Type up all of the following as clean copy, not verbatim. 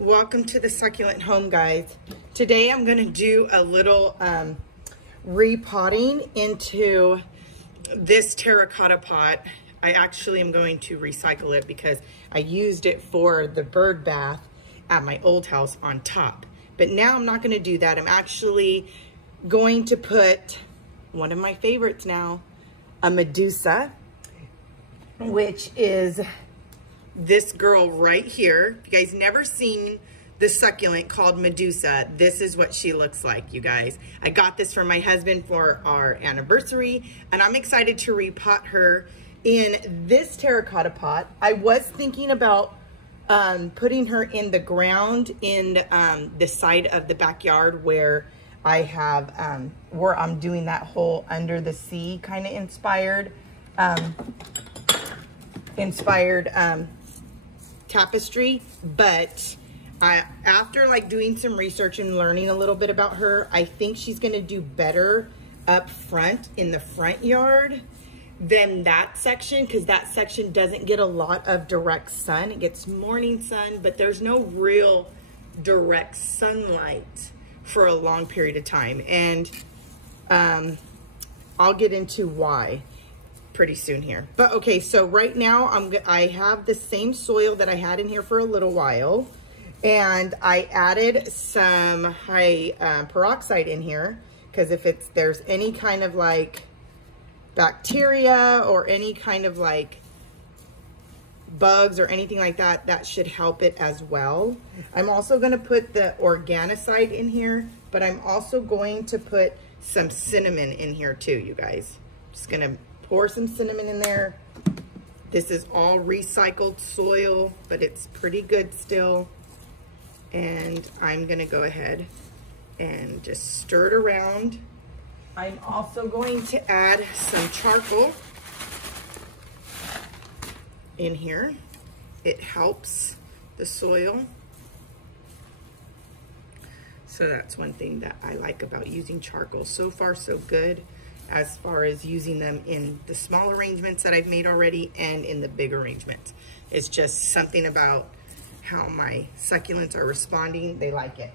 Welcome to the Succulent Home, guys. Today I'm going to do a little repotting into this terracotta pot. I actually am going to recycle it because I used it for the bird bath at my old house on top. But now I'm not going to do that. I'm actually going to put one of my favorites now, a Medusa, which is this girl right here. If you guys never seen the succulent called Medusa, this is what she looks like, you guys. I got this from my husband for our anniversary, and I'm excited to repot her in this terracotta pot. I was thinking about putting her in the ground in the side of the backyard where I have, where I'm doing that whole under the sea kind of inspired tapestry. But after like doing some research and learning a little bit about her, I think she's gonna do better up front in the front yard than that section, because that section doesn't get a lot of direct sun. It gets morning sun, but there's no real direct sunlight for a long period of time. And I'll get into why pretty soon here. But okay, so right now I have the same soil that I had in here for a little while, and I added some high peroxide in here because if there's any kind of like bacteria or any kind of like bugs or anything like that, that should help it as well. I'm also going to put the organicide in here, but I'm also going to put some cinnamon in here too, you guys. Just going to pour some cinnamon in there. This is all recycled soil, but it's pretty good still. And I'm going to go ahead and just stir it around. I'm also going to add some charcoal in here. It helps the soil. So that's one thing that I like about using charcoal. So far, so good, as far as using them in the small arrangements that I've made already and in the big arrangements. It's just something about how my succulents are responding. They like it.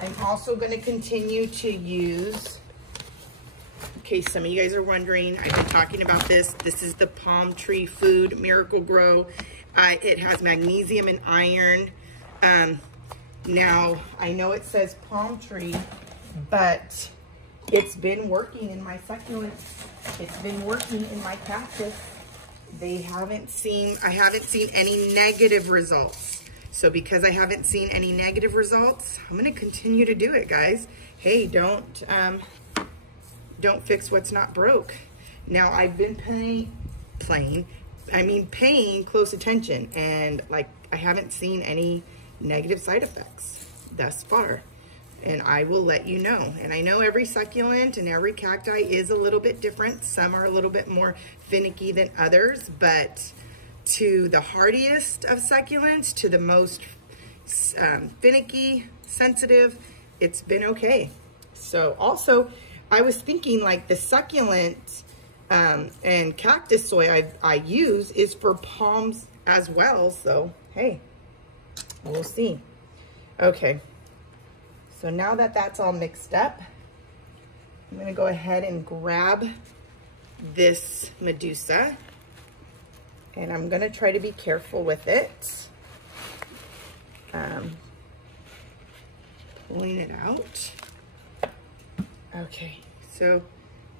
I'm also going to continue to use, in case some of you guys are wondering, I've been talking about this. This is the Palm Tree Food Miracle Grow. It has magnesium and iron. Now, I know it says palm tree, but it's been working in my succulents. It's been working in my cactus. I haven't seen any negative results. So because I haven't seen any negative results, I'm going to continue to do it, guys. Hey, don't fix what's not broke. Now, I've been paying close attention, and like I haven't seen any negative side effects thus far. And I will let you know. And I know every succulent and every cacti is a little bit different. Some are a little bit more finicky than others, but to the hardiest of succulents, to the most finicky, sensitive, it's been okay. So also, I was thinking like the succulent and cactus soil I use is for palms as well. So, hey, we'll see. Okay. So now that that's all mixed up, I'm going to go ahead and grab this Medusa, and I'm going to try to be careful with it. Pulling it out. Okay, so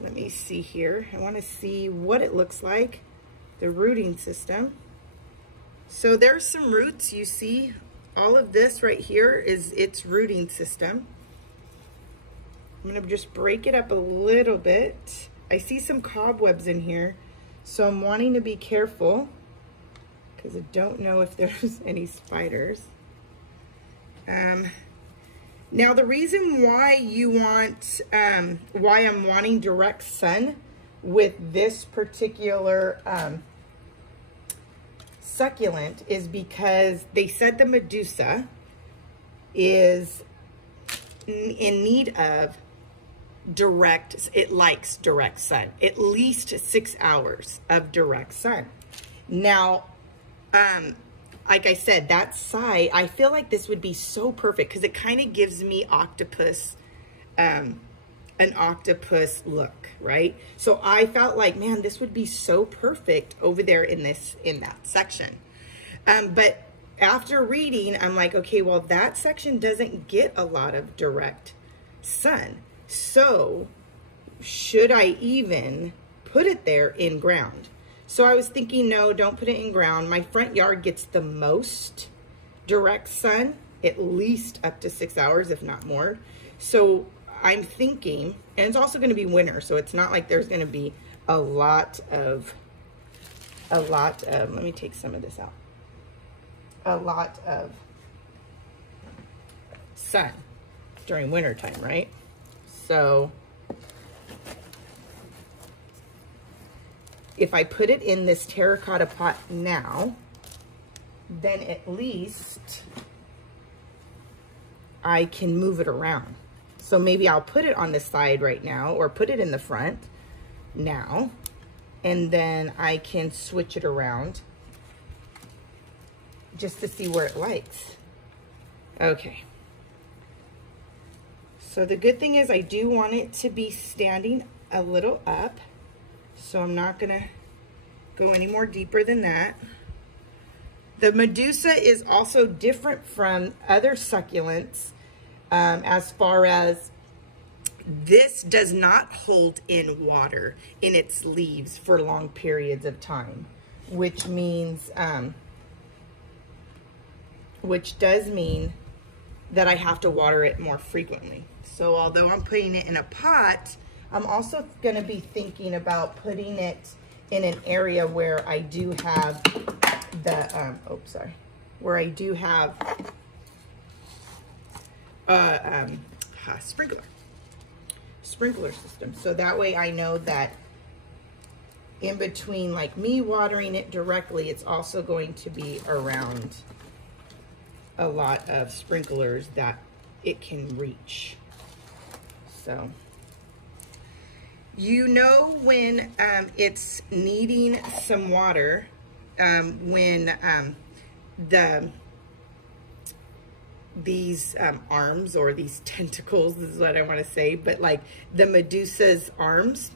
let me see here. I want to see what it looks like, the rooting system. So there's some roots, you see. All of this right here is its rooting system. I'm gonna just break it up a little bit. I see some cobwebs in here, so I'm wanting to be careful because I don't know if there's any spiders. Now the reason why why I'm wanting direct sun with this particular succulent is because they said the Medusa is in need of it likes direct sun, at least 6 hours of direct sun. Now, like I said, that side, I feel like this would be so perfect because it kind of gives me octopus, an octopus look, right? So I felt like, man, this would be so perfect over there in that section. But after reading, I'm like, okay, well, that section doesn't get a lot of direct sun. So should I even put it there in ground? So I was thinking, no, don't put it in ground. My front yard gets the most direct sun, at least up to 6 hours, if not more. So I'm thinking, and it's also going to be winter, so it's not like there's going to be a lot of, let me take some of this out. A lot of sun during winter time, right? So if I put it in this terracotta pot now, then at least I can move it around. So maybe I'll put it on the side right now, or put it in the front now, and then I can switch it around just to see where it likes. Okay. So the good thing is I do want it to be standing a little up. So I'm not gonna go any more deeper than that. The Medusa is also different from other succulents as far as this does not hold in water in its leaves for long periods of time, which means, which does mean that I have to water it more frequently. So although I'm putting it in a pot, I'm also gonna be thinking about putting it in an area where I do have the, where I do have sprinkler system. So that way I know that in between like me watering it directly, it's also going to be around a lot of sprinklers that it can reach. So you know when it's needing some water, when these arms or these tentacles, this is what I want to say, but like the Medusa's arms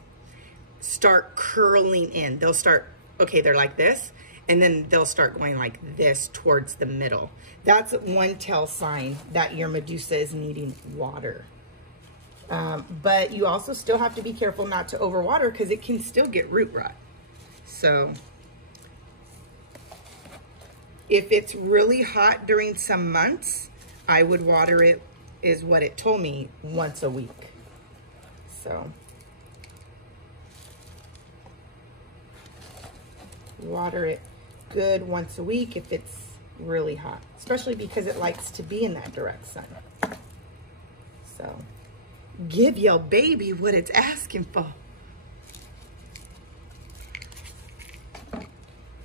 start curling in. They'll start, okay, they're like this, and then they'll start going like this towards the middle. That's one tell sign that your Medusa is needing water. But you also still have to be careful not to overwater because it can still get root rot. So if it's really hot during some months, I would water it, is what it told me, once a week. So water it good once a week if it's really hot, especially because it likes to be in that direct sun. So give your baby what it's asking for.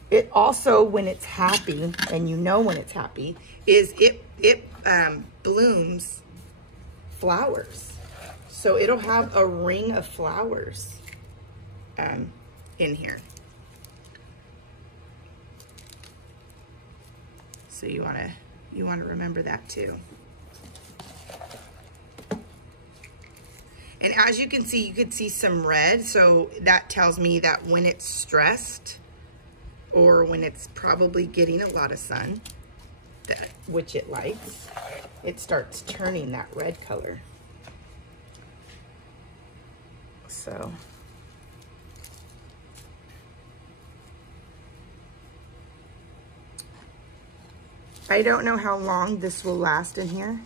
It also, when it's happy, and you know when it's happy, is it blooms flowers. So it'll have a ring of flowers in here. So you wanna remember that too. And as you can see, you could see some red. So that tells me that when it's stressed, or when it's probably getting a lot of sun, which it likes, it starts turning that red color. So I don't know how long this will last in here,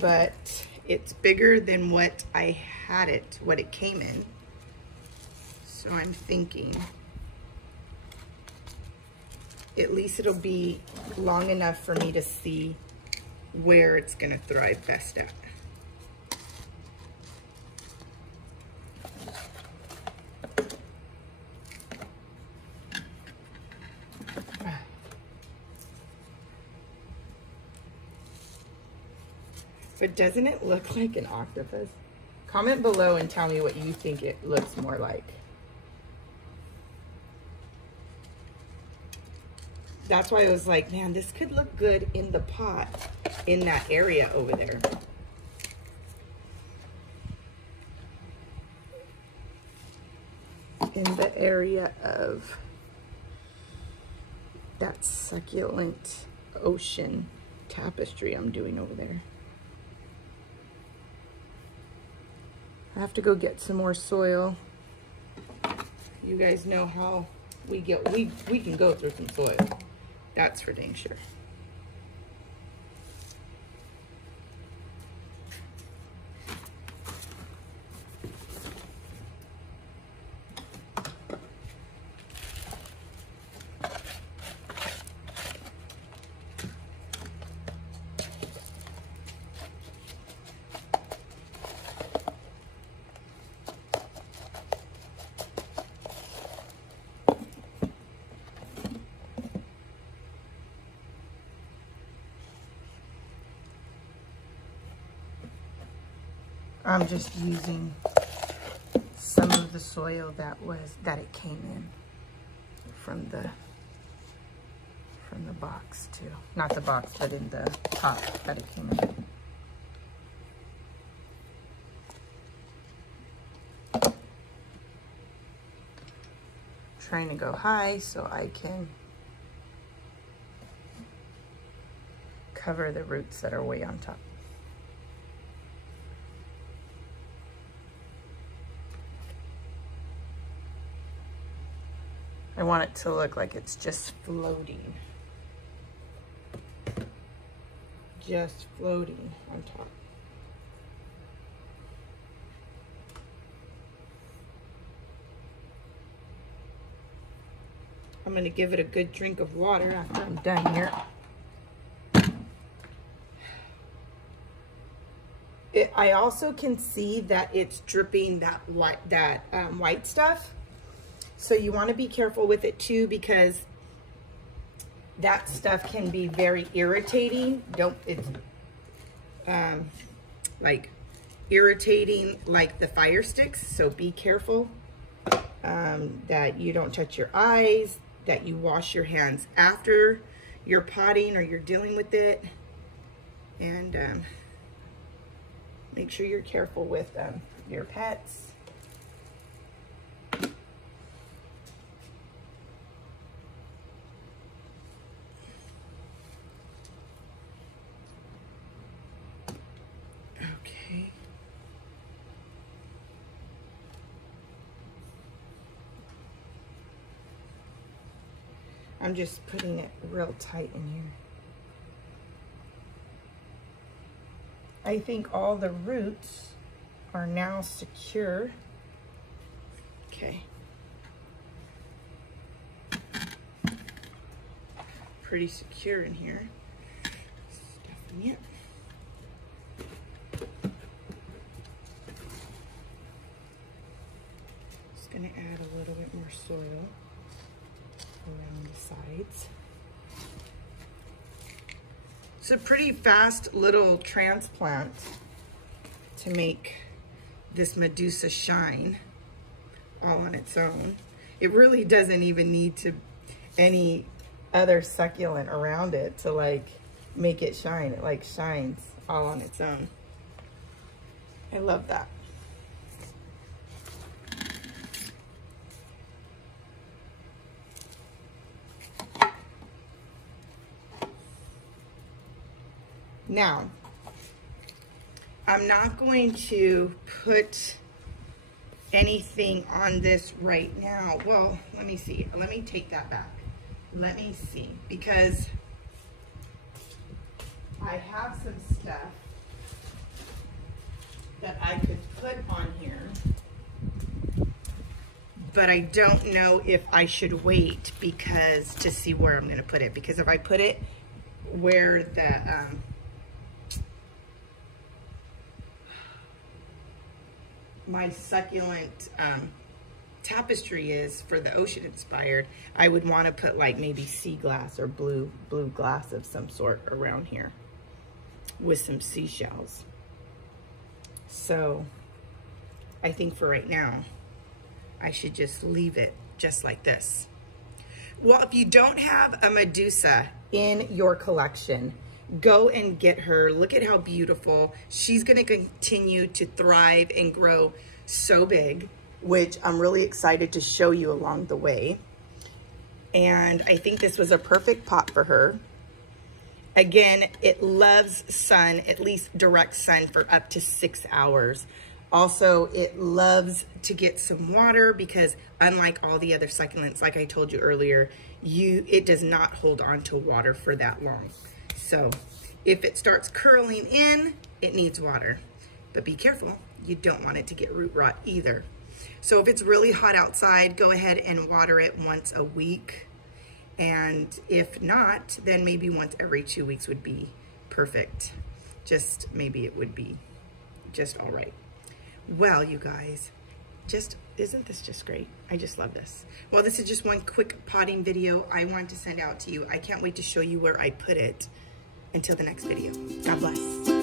but it's bigger than what I had it, what it came in. So I'm thinking at least it'll be long enough for me to see where it's gonna thrive best at. But doesn't it look like an octopus? Comment below and tell me what you think it looks more like. that's why I was like, man, this could look good in the pot in that area over there. In the area of that succulent ocean tapestry I'm doing over there. I have to go get some more soil. You guys know how we can go through some soil. That's for dang sure. I'm just using some of the soil that it came in from the box too. Not the box, but in the pot that it came in. Trying to go high so I can cover the roots that are way on top. I want it to look like it's just floating. Just floating on top. I'm gonna give it a good drink of water after I'm done here. I also can see that it's dripping that white stuff. So you want to be careful with it too, because that stuff can be very irritating. It's like irritating like the fire sticks. So be careful that you don't touch your eyes, that you wash your hands after you're potting or you're dealing with it. And make sure you're careful with your pets. Okay. I'm just putting it real tight in here. I think all the roots are now secure. Okay. Pretty secure in here. Stuffing it. Just gonna add a little bit more soil around the sides. It's a pretty fast little transplant to make this Medusa shine all on its own. It really doesn't even need to any other succulent around it to like make it shine. It like shines all on its own. I love that. Now, I'm not going to put anything on this right now. Well, let me see. Let me take that back. Let me see, because I have some stuff that I could put on here, but I don't know if I should wait because to see where I'm going to put it. Because if I put it where the my succulent tapestry is for the ocean inspired, I would want to put like maybe sea glass or blue glass of some sort around here with some seashells. So I think for right now, I should just leave it just like this. Well, if you don't have a Medusa in your collection, go and get her. Look at how beautiful. She's going to continue to thrive and grow so big, which I'm really excited to show you along the way. And I think this was a perfect pot for her. Again, it loves sun, at least direct sun, for up to 6 hours. Also, it loves to get some water because unlike all the other succulents, like I told you earlier, it does not hold on to water for that long. So if it starts curling in, it needs water. But be careful, you don't want it to get root rot either. So if it's really hot outside, go ahead and water it once a week. And if not, then maybe once every 2 weeks would be perfect. Just maybe it would be just all right. Well, you guys, isn't this just great? I just love this. Well, this is just one quick potting video I wanted to send out to you. I can't wait to show you where I put it. Until the next video, God bless.